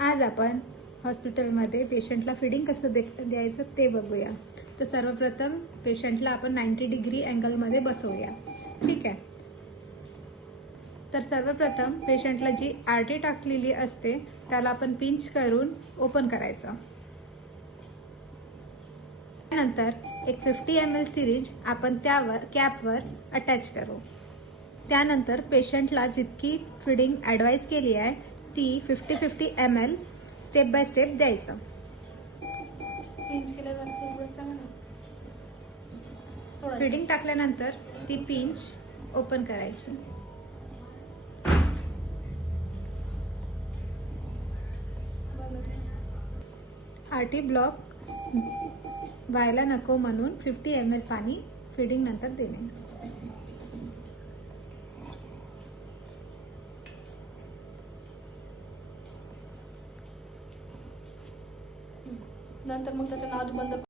आज आपण हॉस्पिटलमध्ये पेशंटला फीडिंग कसं द्यायचं ते बघूया. तर सर्वप्रथम पेशंटला आपण 90 डिग्री अँगलमध्ये बसवूया. ठीक आहे. तर सर्वप्रथम पेशंटला जी आरटी टाकलेली असते त्याला आपण पिंच करून ओपन करायचं. त्यानंतर एक 50 ml सिरिंज आपण त्यावर कॅपवर अटॅच करू. त्यानंतर पेशंटला जितकी फीडिंग ॲडवाइस केली आहे ती 50-50 ml स्टेप बाय स्टेप द्यायचं. फीडिंग टाकल्यानंतर ती पिंच ओपन करायची. आरटी ब्लॉक व्हायला नको म्हणून 50 ml पाणी फीडिंग नंतर देणे. नंतर मग त्याचं नाद बंद